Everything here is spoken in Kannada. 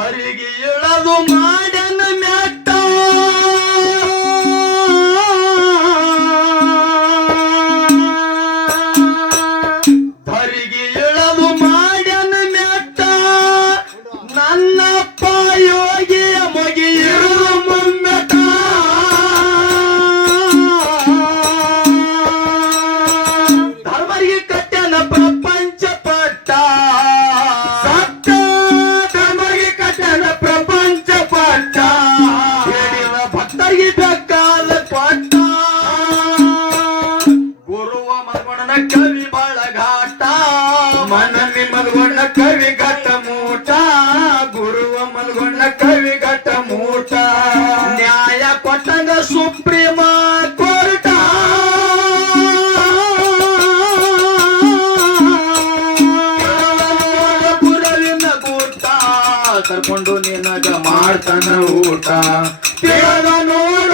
ಧರಿಗೆ ಇಳದು ಮಾಡ್ಯನ ಮೆಟ್ಟ ಧರಿಗೆ ಇಳದು ಮಾಡ್ಯನ ಮೆಟ್ಟ ನನ್ನಪ್ಪ ಯೋಗಿಯ ಮುಗಿಯಿರುವ ಮುಮ್ಮೆಟ ಧರ್ಮರಿಗೆ ಕಟ್ಯನ ಪ್ರಪಂಚ ಪಟ್ಟ ಸತ್ತ ಧರ್ಮರಿಗೆ ಕಟ್ಯನ ಪ್ರಪಂಚ ಪಟ್ಟ ಹೇಳಿದ ಭಕ್ತರಿಗೆ ಬೇಕಾದ ಕೊಟ್ಟ ಗುರುವ ಮಲ್ಗೊಂಡನ ಕವಿ ಬಳಗಾಟ ಮನನಿ ಮಲ್ಗೊಂಡ ಕವಿ ಘಟ್ಟ ಮೂಟ ಗುರುವ ಮಲ್ಗೊಂಡ ಕವಿ ಘಟ್ಟ ಮೂಟ ನ್ಯಾಯ ಕೊಟ್ಟಂಗ ಸುಪ್ರೀಮ ಕೋರ್ಟ ಪುರವಿನ ಗೂಟ ಕರ್ಕೊಂಡು ನಿನಗ ಮಾಡ್ತಾನ ಊಟ ನೋಡ